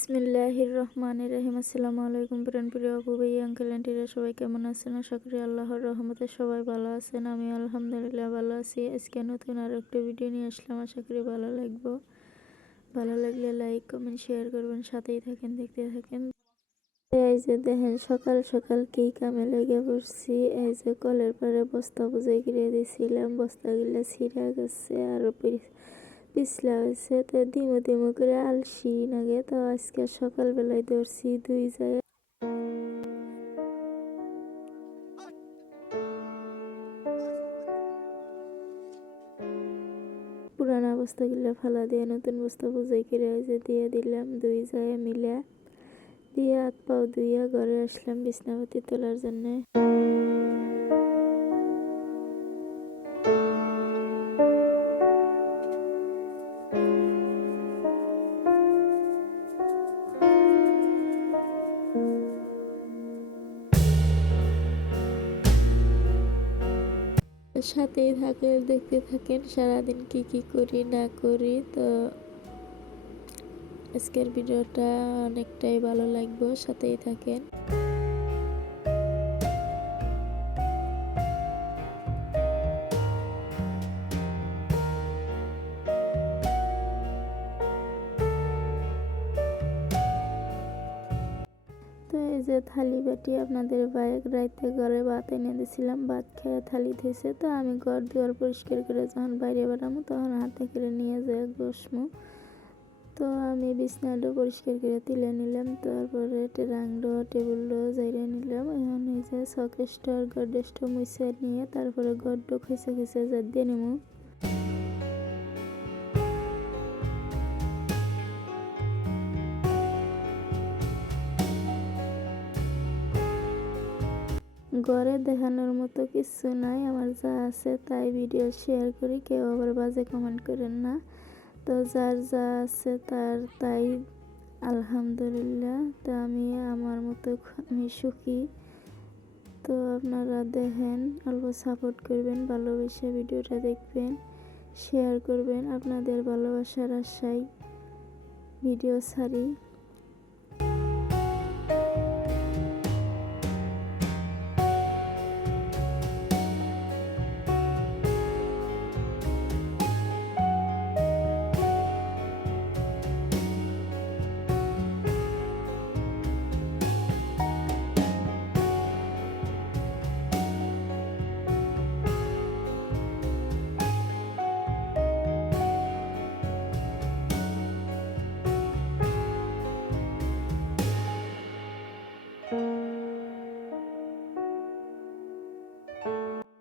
বিসমিল্লাহির রহমানির রহিম। আসসালামু আলাইকুম প্রিয় আপু ভাইয়া আঙ্কেল আন্টিরা, সবাই কেমন আছেন? আশা করি আল্লাহর রহমতে সবাই ভালো আছেন। আমি আলহামদুলিল্লাহ ভালো আছি। আজকে নতুন আর একটা ভিডিও নিয়ে আসলাম, আশা করি ভালো লাগবে। ভালো লাগলে লাইক কমেন্ট শেয়ার করবেন, সাথেই থাকেন, দেখতে থাকেন। এই যে দেখেন, সকাল সকাল কি কামে লেগে পড়ছি। এই যে কলের পাড়ে বস্তা বুঝাই গিরে দিছিলাম, বস্তাগুলা ছিঁড়া গেছে আর পিছলা হয়েছে। তো দিমু দিমু করে আলসি নাগে, তো আজকে সকালবেলায় ধরছি দুই জায়গায় পুরানা বস্তাগুলা ফালা দিয়ে নতুন বস্তা বুঝাই করে যে দিয়ে দিলাম। দুই জায়গায় মিলে দিয়ে হাত পাও ধুইয়া ঘরে আসলাম বিছনাপাতি তোলার জন্যে। সাথেই থাকেন, দেখতে থাকেন সারাদিন কি কি করি না করি। তো আজকের ভিডিওটা অনেকটাই ভালো লাগবে, সাথেই থাকেন। তো এই যে থালি বাটি আপনাদের বাইক রাইতে ঘরে ভাত এনে দিয়েছিলাম, ভাত খেয়ে থালি ধুয়েছে। তো আমি ঘর দুয়ার পরিষ্কার করে যখন বাইরে বেড়ামো তখন হাতে করে নিয়ে যাই বসমু। তো আমি বিছনাটা পরিষ্কার করে তুলে নিলাম, তারপরে রাংডো টেবিলও জাইরে নিলাম। এখন এই যে শকেসটা আর গডরেজটা মুছে নিয়ে তারপরে গড্ড খুঁজে খুঁজে যা দিয়ে নিমু। ঘরে দেখানোর মতো কিছু নাই, আমার যা আছে তাই ভিডিও শেয়ার করি, কেউ আবার বাজে কমেন্ট করেন না। তো যার যা আছে তার তাই আলহামদুলিল্লাহ। তো আমি আমার মতো আমি সুখী। তো আপনারা দেখেন, অল্প সাপোর্ট করবেন, ভালোবেসে ভিডিওটা দেখবেন, শেয়ার করবেন। আপনাদের ভালোবাসার আশায় ভিডিও ছাড়ি।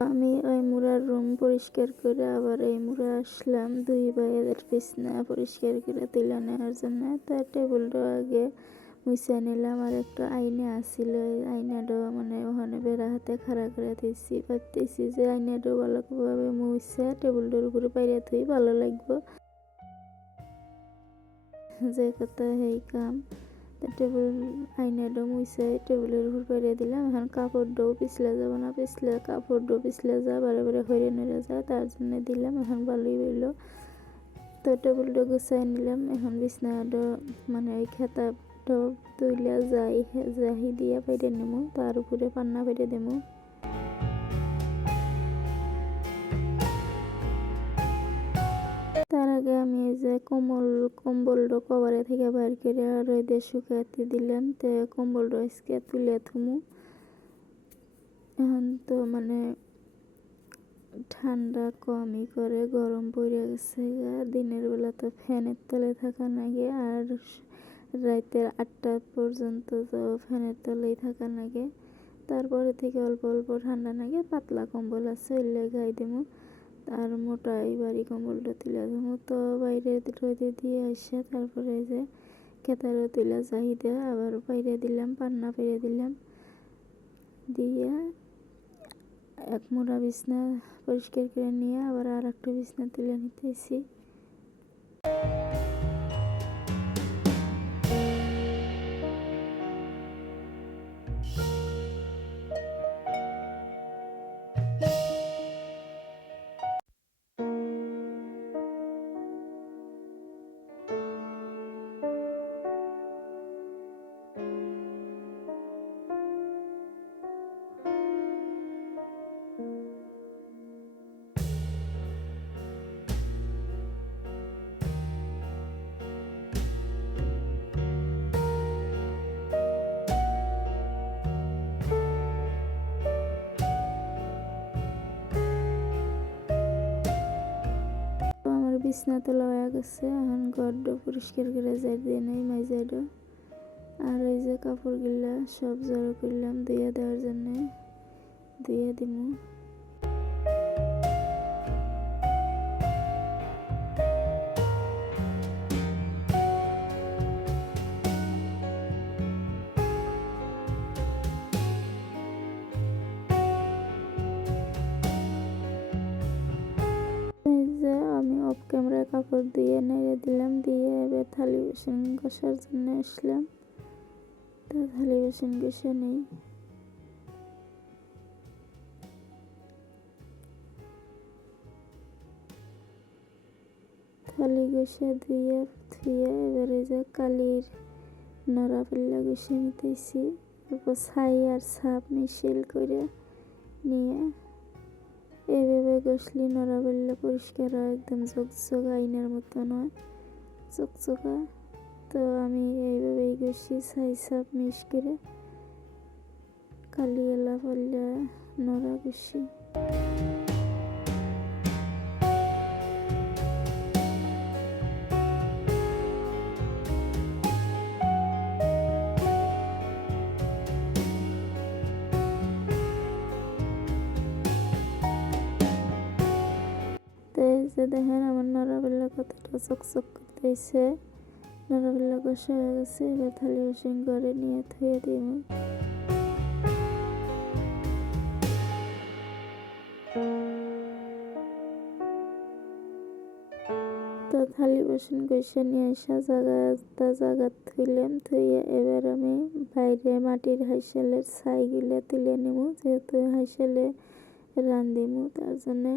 আমি ওই মুড়ার রুম পরিষ্কার করে আবার এই মুড়া আসলাম দুই ভাইয়ের বিছনা পরিষ্কার করে তুলে নেওয়ার জন্য। তার টেবিলটা আগে মুছে নিলাম, আর একটা আয়না আসছিল, এই আয়নাটাও মানে ওখানে বেড়া হাতে খাড়া করে দিয়েছি। ভাবতেছি যে আয়নাটাও ভালোভাবে মুছে টেবিলটার উপরে পাইরে থুই, ভালো লাগবে। যে কথা এই কাম। টেবিল আয়নাটাও মুছে টেবিলের উপর পেরে দিলাম। এখন কাপড়টাও পিছলে যাব না, পিছলে কাপড়টাও পিছলে যা বারে বারে হইরে নড়ে যায়, তার জন্য দিলাম। এখন ভালোই হইল। তো টেবিলটা গুছাই নিলাম। এখন বিছনাটা মানে ওই খেতাটাও তুইলা জাহি দিয়া পেরে নেবো, তার উপরে পান্না পেরে দেবো। তার আগে আমি এই যে কম্বলটা কভারে থেকে বাইর করে রোদে শুকাতে দিলাম। তো কম্বলটা আজকে তুলে থুমু। এখন তো মানে ঠান্ডা কমই করে, গরম পড়ে গেছে। দিনের বেলা তো ফ্যানের তলে থাকা লাগে, আর রাতের 8টা পর্যন্ত তো ফ্যানের তলেই থাকা লাগে। তারপরে থেকে অল্প অল্প ঠান্ডা লাগে, পাতলা কম্বল আছে ওইলে গায়ে দেবো। আর মোটা এই বাড়ি কম্বলটা তুলে দেবো। তো বাইরে রোদে দিয়ে আসে তারপরে যে খেতারও তুলে চাহিদা আবার বাইরে দিলাম, পান্না পেরে দিলাম। দিয়ে এক মোড়া বিছনা পরিষ্কার করে নিয়ে আবার আর একটা বিছনা তুলে নিতেছি। বিছনা তোলা হয়ে গেছে, এখন ঘরটা পরিষ্কার করে যাই দিয়ে নেই মাইজাইডো। আর এই যে কাপড়গুলা সব জড়ো করলাম ধুয়ে দেওয়ার জন্যে, ধুয়ে দিমু। এই যে আমি অফ ক্যামেরায় কাপড় দিয়ে নেড়ে দিলাম, দিয়ে এবার থালি বাসন ঘষার জন্য আসলাম। তো থালি বাসন ঘষে নেই। থালি ঘষে ধুয়ে এবার এই যে কালির নড়া পাল্লা ঘষে নিতেছি। তারপর ছাই আর সাপ মিশেল করে নিয়ে এভাবে ঘষলে নড়া পাল্লা পরিষ্কার হয়, একদম ঝকঝক আইনের মতো নয়, চকচকা। তো আমি এইভাবেই ঘষি ছাই সাপ মিশ করে, কালি এলা পাল্লা নড়া ঘষি। তো এই যে দেখেন আমার নড়াবেলা কতটা চকচক করতেছে, নড়াবেলা ঘষা হয়ে গেছে। এবার থালি বাসন করে নিয়ে ধুয়ে দিব। তো থালি বাসন ঘষে নিয়ে আসা জায়গা ধুইলাম, ধুয়ে এবার আমি বাইরে মাটির হাঁসেলের ছাইগুলো তুলে নেব, যেহেতু হাঁসেলে রান্ধিমু তার জন্যে।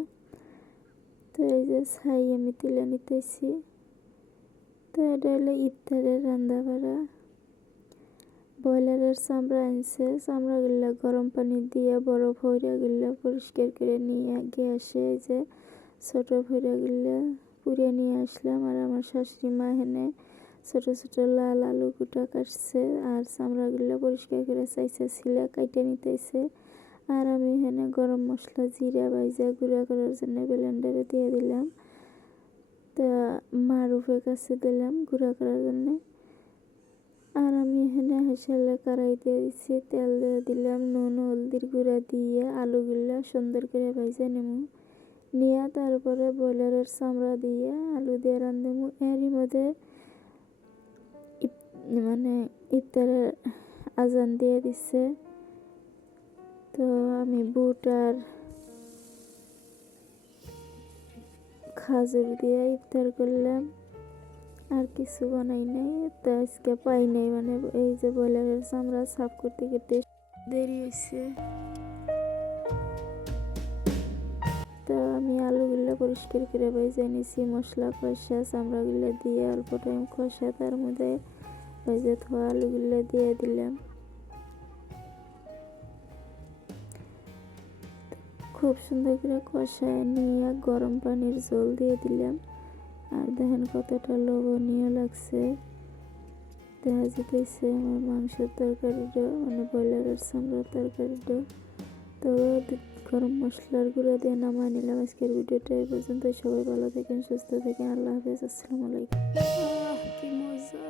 তো এই যে ছাই আমি তুলে নিতেছি। তো এটা হলো ইফতারের রান্না বাড়া। ব্রয়লারের চামড়া আনছে, চামড়াগুলা গরম পানি দিয়ে বড় ভৈরাগুলা পরিষ্কার করে নিয়ে গ্যাসে এই যে ছোট ভৈরাগুলা পুড়ে নিয়ে আসলাম। আর আমার শাশুড়ি মা এখানে ছোট ছোট লাল আলু গোটা কাটছে আর চামড়াগুলা পরিষ্কার করে চাইছে ছিলে কাইটে নিতেছে। আর আমি এখানে গরম মশলা জিরা বাইজা গুঁড়া করার জন্য ব্লেন্ডারে দিয়ে দিলাম। তা মারুফের কাছে দিলাম গুঁড়া করার জন্য। আর আমি এখানে হাঁসেলে কড়াই দিয়ে দিচ্ছি, তেল দিয়ে দিলাম, নুন হলদির গুঁড়া দিয়ে আলুগুলা সুন্দর করে ভাজা নেবো, নিয়ে তারপরে ব্রয়লারের চামড়া দিয়ে আলু দিয়ে রাঁধবো। এরই মধ্যে মানে ইফতারের আজান দিয়ে দিচ্ছে। তো আমি বুট আর খাজুর দিয়ে ইফতার করলাম, আর কিছু বানাই নাই। তো আজকে পাই নাই, মানে এই যে ব্রয়লারের চামড়া সাফ করতে করতে দেরি হয়েছে। তো আমি আলুগুলো পরিষ্কার করে ভেজে নিছি, মশলা কষা চামড়াগুলো দিয়ে অল্প টাইম কষা, তার মধ্যে ভেজে ধোয়া আলুগুলো দিয়ে দিলাম। খুব সুন্দর করে কষায় নিয়ে গরম পানির জল দিয়ে দিলাম। আর দেখেন কতটা লোভনীয় লাগছে, দেখা যেতেছে আমার মাংসের তরকারিটা, মানে ব্রয়লারের চামড়ার তরকারিটা। তো গরম মশলার গুঁড়ো দিয়ে নামায় নিলাম। আজকের ভিডিওটা এই পর্যন্ত। সবাই ভালো থাকেন, সুস্থ থাকেন, আল্লাহ হাফেজ, আসসালামু আলাইকুম। কি মজা!